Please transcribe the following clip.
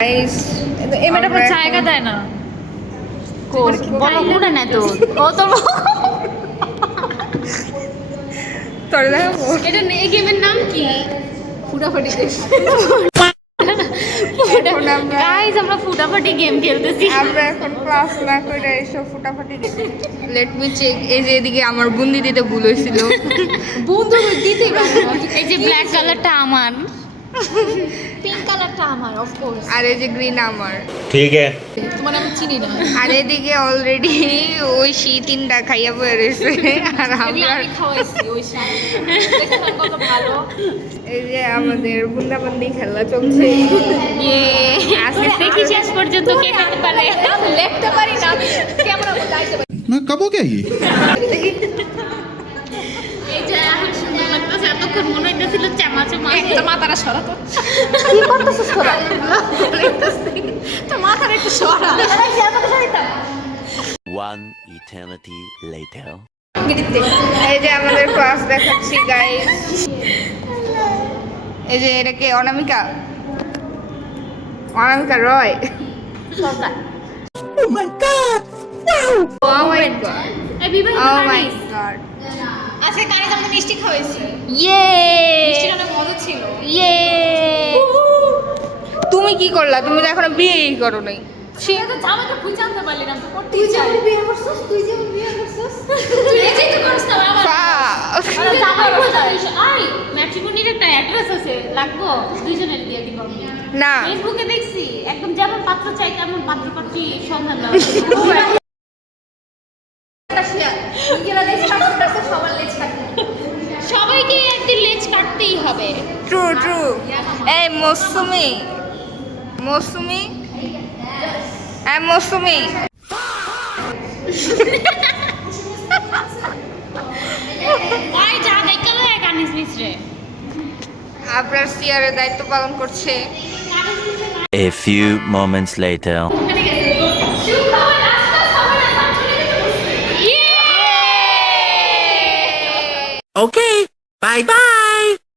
Guys এই মেয়েটা কোনো জায়গা দেয় না। বড় পুরা না তো ও তো তোর দেখো এটা এই গেমের নাম কি? ফুটাফাটি দেশ। গাইস আমরা ফুটাফাটি গেম খেলতেছি। আমরা এখন ক্লাস না করে এসব ফুটাফাটি লেট মি চেক। এই যে এদিকে আমার বুন্দি দিতে ভুল হয়েছিল। বন্ধু দিতেই পারে না। এই যে ব্ল্যাক কালারটা আমার, পিঙ্ক কালারটা আমার অফ কোর্স। আর এই যে গ্রিন আমার। ठीक है তোমার আমি চিনি না। আর এদিকে অলরেডি ওই তিনটা খাইয়া বয়ে রয়েছে। আর এগুলো আমরা আমি খাওয়াইছি ওই সামনে। দেখেন কত ভালো। এই যে আমাদের বুন্দাবন্দি খেলা চলছে। আজকে দেখি শেষ পর্যন্ত কে খেতে পারে। আমি লিখতে পারি না, ক্যামেরা মধ্যে আইতে পারি। मैं कब हो गया ये এই যে এখন সুন্দর লাগতেছে, এতক্ষণ মনে হইতেছিল চামাচামা। একটা মাথাটা সরা তো। কি করতেছিস তোরা? তো মাথাটা একটু সরা। One eternity later. এই যে আমাদের ক্লাস দেখাচ্ছি গাইস। এই যে এটা কে? অনামিকা। অনামিকা রয়। Oh my god! এই বিবাহিত Oh my কানিস। god! আজকে কানিজ আমাদের মিষ্টি খাওয়াইছে। মিষ্টিটা অনেক মজা ছিল। তুমি কি করলা? তুমি তো এখনো বিয়েই করো নাই। সে তো জামাটা খুঁজে আনতে পারলি না, তো করতেই চাই। তুই যে বিয়ে করছিস, তুই নিজেই তো করছিস না বাবা। আরে জামা খুঁজে আনিস। আই ম্যাট্রিমনির একটা অ্যাড্রেস আছে, লাগবো দুইজনের দিয়ে দিব। না ফেসবুকে দেখছি একদম যেমন পাত্র চাই তেমন পাত্র পাত্রী সন্ধান দেওয়া। সবাইকে একদিন লেজ কাটতেই হবে। True true. এই মৌসুমি মৌসুমি মৌসুমি ওই যা দেখতে লাগে কানিস মিশ্রে। আপনার সিয়ারের দায়িত্ব পালন করছে। A few moments later. ইয়ে! Okay, bye bye.